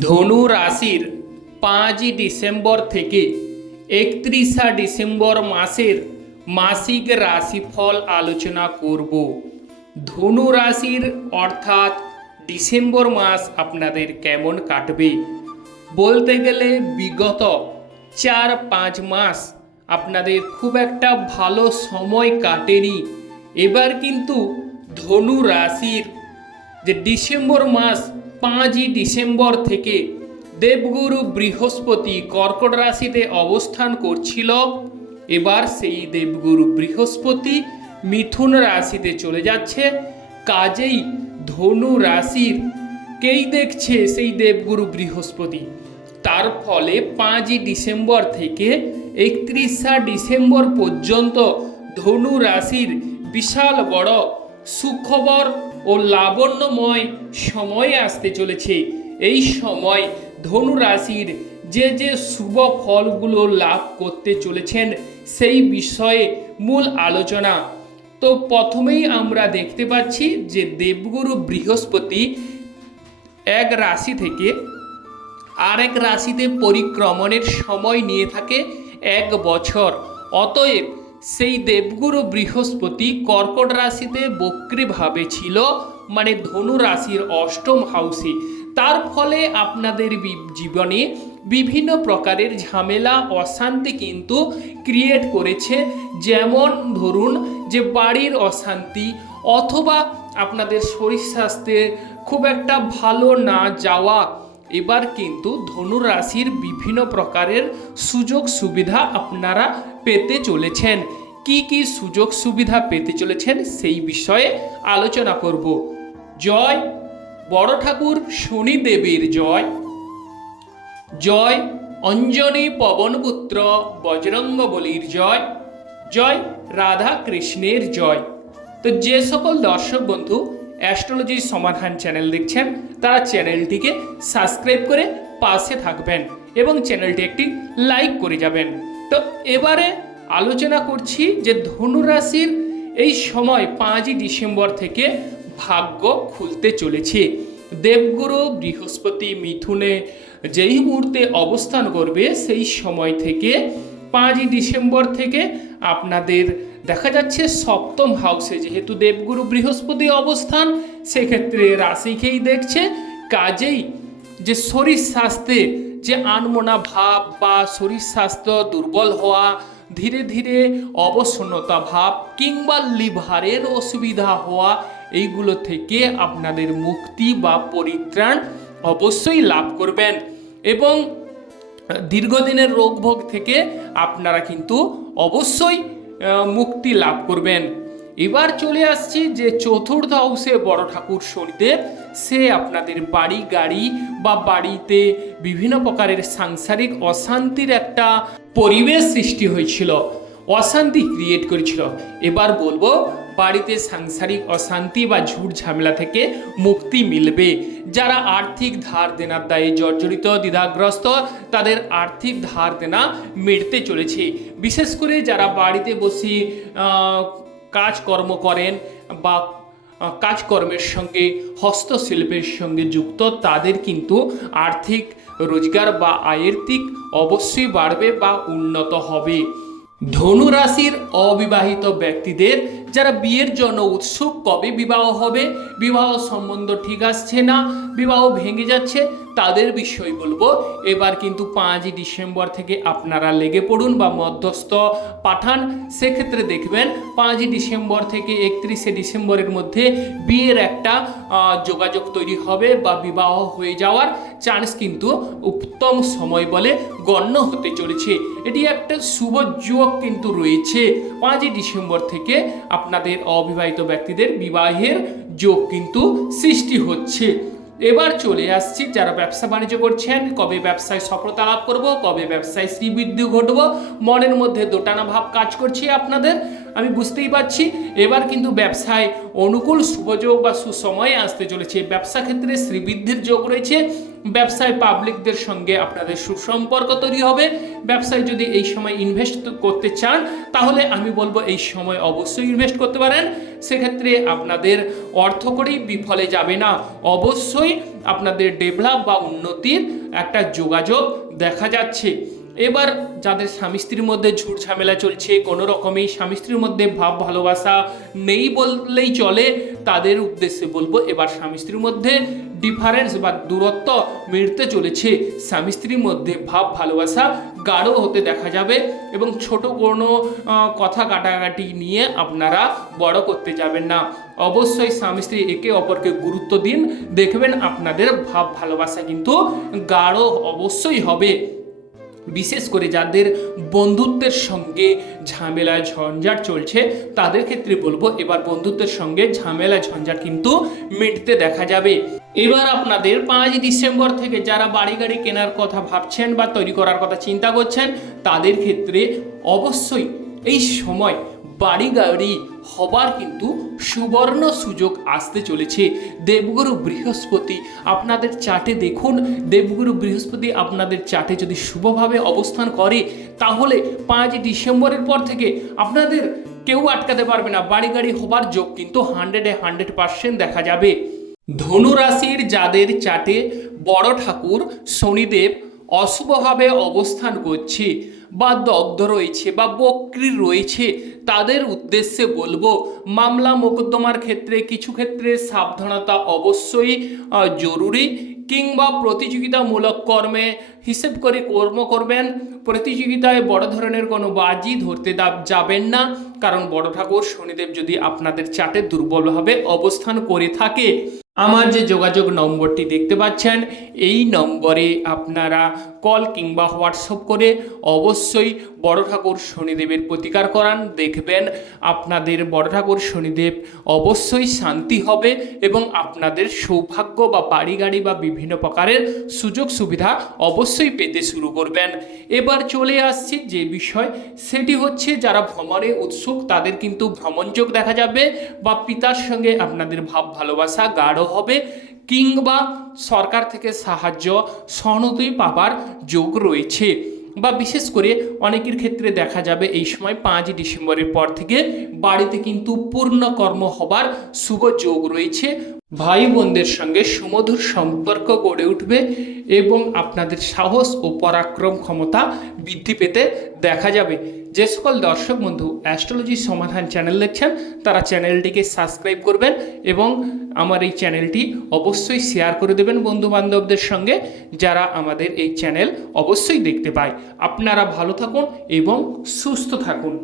ধনু রাশির পাঁচই ডিসেম্বর থেকে একত্রিশা ডিসেম্বর মাসের মাসিক রাশিফল আলোচনা করব। ধনু রাশির অর্থাৎ ডিসেম্বর মাস আপনাদের কেমন কাটবে? বলতে গেলে বিগত চার পাঁচ মাস আপনাদের খুব একটা ভালো সময় কাটেনি। এবার কিন্তু ধনু রাশির যে ডিসেম্বর মাস পাঁচই ডিসেম্বর থেকে দেবগুরু বৃহস্পতি কর্কট রাশিতে অবস্থান করছিল। এবার সেই দেবগুরু বৃহস্পতি মিথুন রাশিতে চলে যাচ্ছে। কাজেই ধনু রাশির কেই দেখছে সেই দেবগুরু বৃহস্পতি? তার ফলে পাঁচই ডিসেম্বর থেকে একত্রিশা ডিসেম্বর পর্যন্ত ধনু রাশির বিশাল বড় সুখবর ও লাবণ্যময় সময়ে আসতে চলেছে। এই সময় ধনু রাশির যে যে শুভ ফলগুলো লাভ করতে চলেছেন, সেই বিষয়ে মূল আলোচনা। তো প্রথমেই আমরা দেখতে পাচ্ছি যে দেবগুরু বৃহস্পতি এক রাশি থেকে আরেক রাশিতে পরিক্রমণের সময় নিয়ে থাকে এক বছর। অতএব সেই দেবগুরু বৃহস্পতি কর্কট রাশিতে বক্রিভাবে ছিল মানে ধনু রাশির অষ্টম হাউসে। তার ফলে আপনাদের জীবনে বিভিন্ন প্রকারের ঝামেলা, অশান্তি কিন্তু ক্রিয়েট করেছে। যেমন ধরুন যে বাড়ির অশান্তি অথবা আপনাদের শরীর স্বাস্থ্যে খুব একটা ভালো না যাওয়া এবার কিন্তু ধনু রাশির বিভিন্ন প্রকারের সুযোগ সুবিধা আপনারা পেতে চলেছেন। কি কি সুযোগ সুবিধা পেতে চলেছেন সেই বিষয়ে আলোচনা করব। জয়, বড় ঠাকুর শনিদেবের জয়। জয়, অঞ্জনী পবনপুত্র বজরঙ্গ বলির জয়। জয়, রাধা কৃষ্ণের জয়। তো যে সকল দর্শক বন্ধু অ্যাস্ট্রোলজি সমাধান চ্যানেল দেখছেন, তারা চ্যানেলটিকে সাবস্ক্রাইব করে পাশে থাকবেন এবং চ্যানেলটি একটি লাইক করে যাবেন। তো এবারে আলোচনা করছি যে ধনুরাশির এই সময় পাঁচই ডিসেম্বর থেকে ভাগ্য খুলতে চলেছে। দেবগুরু, বৃহস্পতি, মিথুনে যেই মুহূর্তে অবস্থান করবে, সেই সময় থেকে পাঁচই ডিসেম্বর থেকে আপনাদের দেখা যাচ্ছে সপ্তম হাউসে, যেহেতু দেবগুরু বৃহস্পতি অবস্থান, সেক্ষেত্রে রাশিকেই দেখছে। কাজেই যে শরীর স্বাস্থ্যে যে আনমোনা ভাব বা শরীর স্বাস্থ্য দুর্বল হওয়া, ধীরে ধীরে অবসন্নতা ভাব কিংবা লিভারের অসুবিধা হওয়া, এইগুলো থেকে আপনাদের মুক্তি বা পরিত্রাণ অবশ্যই লাভ করবেন। এবং দীর্ঘদিনের রোগভোগ থেকে আপনারা কিন্তু অবশ্যই মুক্তি লাভ করবেন। এবার চলে আসছি যে চতুর্থ হাউসে বড় ঠাকুর শনিদেব, সে আপনাদের বাড়ি, গাড়ি বা বাড়িতে বিভিন্ন প্রকারের সাংসারিক অশান্তির একটা পরিবেশ সৃষ্টি হয়েছিল, অশান্তি ক্রিয়েট করেছিল। এবার বলব বাড়িতে সাংসারিক অশান্তি বা ঝুট ঝামেলা থেকে মুক্তি মিলবে। যারা আর্থিক ধার দেনার দায়ে জর্জরিত, দ্বিধাগ্রস্ত, তাদের আর্থিক ধার দেনা মিটতে চলেছে। বিশেষ করে যারা বাড়িতে বসে কাজকর্ম করেন বা কাজকর্মের সঙ্গে, হস্তশিল্পের সঙ্গে যুক্ত, তাদের কিন্তু আর্থিক রোজগার বা আয়ের দিক অবশ্যই বাড়বে বা উন্নত হবে। ধনু রাশির অবিবাহিত ব্যক্তিদের যারা বিয়ের জন্য উৎসুক, কবে বিবাহ হবে, বিবাহ সম্বন্ধ ঠিক আসছে না, বিবাহ ভেঙে যাচ্ছে, তাদের বিষয় বলব। এবার কিন্তু পাঁচই ডিসেম্বর থেকে আপনারা লেগে পড়ুন বা মধ্যস্থ পাঠান। সেক্ষেত্রে দেখবেন, পাঁচই ডিসেম্বর থেকে একত্রিশে ডিসেম্বরের মধ্যে বিয়ের একটা যোগাযোগ তৈরি হবে বা বিবাহ হয়ে যাওয়ার চান্স কিন্তু উত্তম সময় বলে গণ্য হতে চলেছে। এটি একটা শুভ যোগ কিন্তু রয়েছে। পাঁচই ডিসেম্বর থেকে আপনাদের অবিবাহিত ব্যক্তিদের বিবাহের যোগ কিন্তু সৃষ্টি হচ্ছে। এবার চলে আসছি যারা ব্যবসা বাণিজ্য করছেন, কবে ব্যবসায় সফলতা লাভ করব, কবে ব্যবসায় শ্রীবৃদ্ধি ঘটব, মনের মধ্যে দোটানা ভাব কাজ করছে আপনাদের। আমি বুঝতেই পারছি। এবার কিন্তু ব্যবসায় অনুকূল শুভযোগ বা সুসময়ে আসতে চলেছে। ব্যবসা ক্ষেত্রে শ্রীবৃদ্ধির যোগ রয়েছে। ব্যবসায় পাবলিকদের সঙ্গে আপনাদের সুসম্পর্ক তৈরি হবে। ব্যবসায় যদি এই সময় ইনভেস্ট করতে চান, তাহলে আমি বলব এই সময় অবশ্যই ইনভেস্ট করতে পারেন। সেক্ষেত্রে আপনাদের অর্থ করেই বিফলে যাবে না। অবশ্যই আপনাদের ডেভেলপ বা উন্নতির একটা যোগাযোগ দেখা যাচ্ছে। এবার যাদের স্বামী স্ত্রীর মধ্যে ঝুট ঝামেলা চলছে, কোনো রকমেই স্বামী স্ত্রীর মধ্যে ভাব ভালোবাসা নেই বললেই চলে, তাদের উদ্দেশ্যে বলব এবার স্বামী স্ত্রীর মধ্যে ডিফারেন্স বা দূরত্ব মিটতে চলেছে। স্বামী স্ত্রীর মধ্যে ভাব ভালোবাসা গাঢ় হতে দেখা যাবে এবং ছোট কোনো কথা কাটাকাটি নিয়ে আপনারা বড় করতে যাবেন না। অবশ্যই স্বামী স্ত্রী একে অপরকে গুরুত্ব দিন, দেখবেন আপনাদের ভাব ভালোবাসা কিন্তু গাঢ় অবশ্যই হবে। বিশেষ করে যাদের বন্ধুত্বের সঙ্গে ঝামেলা ঝঞ্ঝাট চলছে, তাদের ক্ষেত্রে বলব এবার বন্ধুত্বের সঙ্গে ঝামেলা ঝঞ্ঝাট কিন্তু মিটতে দেখা যাবে। এবার আপনাদের পাঁচ ডিসেম্বর থেকে যারা বাড়ি গাড়ি কেনার কথা ভাবছেন বা তৈরি করার কথা চিন্তা করছেন, তাদের ক্ষেত্রে অবশ্যই এই সময় বাড়ি গাড়ি হবার কিন্তু সুবর্ণ সুযোগ আসতে চলেছে। দেবগুরু বৃহস্পতি, আপনাদের চাটে দেখুন। দেবগুরু বৃহস্পতি আপনাদের চাটে যদি শুভভাবে অবস্থান করে, তাহলে পাঁচ ডিসেম্বরের পর থেকে আপনাদের কেউ আটকাতে পারবে না। বাড়ি গাড়ি হবার যোগ কিন্তু হান্ড্রেডে হান্ড্রেড পার্সেন্ট দেখা যাবে। ধনু রাশির যাদের চাটে বড় ঠাকুর শনিদেব অশুভভাবে অবস্থান করছে, বা দগ্ধ রয়েছে, বা বক্রি রয়েছে তাদের উদ্দেশ্যে বলব, মামলা মোকদ্দমার ক্ষেত্রে কিছু ক্ষেত্রে সাবধানতা অবশ্যই জরুরি কিংবা প্রতিযোগিতামূলক কর্মে হিসেব করে কর্ম করবেন। প্রতিযোগিতায় বড় ধরনের কোনো বাজি ধরতে যাবেন না। কারণ বড় ঠাকুর শনিদেব যদি আপনাদের চাটে দুর্বলভাবে অবস্থান করে থাকে। আমার যে যোগাযোগ নম্বরটি দেখতে পাচ্ছেন, এই নম্বরে আপনারা কল কিংবা হোয়াটসঅ্যাপ করে অবশ্যই বড় ঠাকুর শনিদেবের প্রতিকার করান। দেখবেন আপনাদের বড় ঠাকুর শনিদেব অবশ্যই শান্তি হবে এবং আপনাদের সৌভাগ্য বা বাড়ি গাড়ি বা বিভিন্ন প্রকারের সুযোগ সুবিধা অবশ্যই পেতে শুরু করবেন। এবার চলে আসছি যে বিষয়, সেটি হচ্ছে যারা ভ্রমণে উৎসুক, তাদের কিন্তু ভ্রমণযোগ দেখা যাবে বা পিতার সঙ্গে আপনাদের ভাব ভালোবাসা গাঢ় হবে কিংবা সরকার থেকে সাহায্য সনদই পাবার যোগ রয়েছে। বা বিশেষ করে অনেকের ক্ষেত্রে দেখা যাবে এই সময় পাঁচ ডিসেম্বরের পর থেকে বাড়িতে কিন্তু পূর্ণ কর্ম হবার শুভ যোগ রয়েছে। ভাই বোনদের সঙ্গে সুমধুর সম্পর্ক গড়ে উঠবে এবং আপনাদের সাহস ও পরাক্রম ক্ষমতা বৃদ্ধি পেতে দেখা যাবে। যে সকল দর্শক বন্ধু অ্যাস্ট্রোলজি সমাধান চ্যানেল দেখছেন, তারা চ্যানেলটিকে সাবস্ক্রাইব করবেন এবং আমার এই চ্যানেলটি অবশ্যই শেয়ার করে দেবেন বন্ধু বান্ধবদের সঙ্গে যারা আমাদের এই চ্যানেল অবশ্যই দেখতে পায়। আপনারা ভালো থাকুন এবং সুস্থ থাকুন।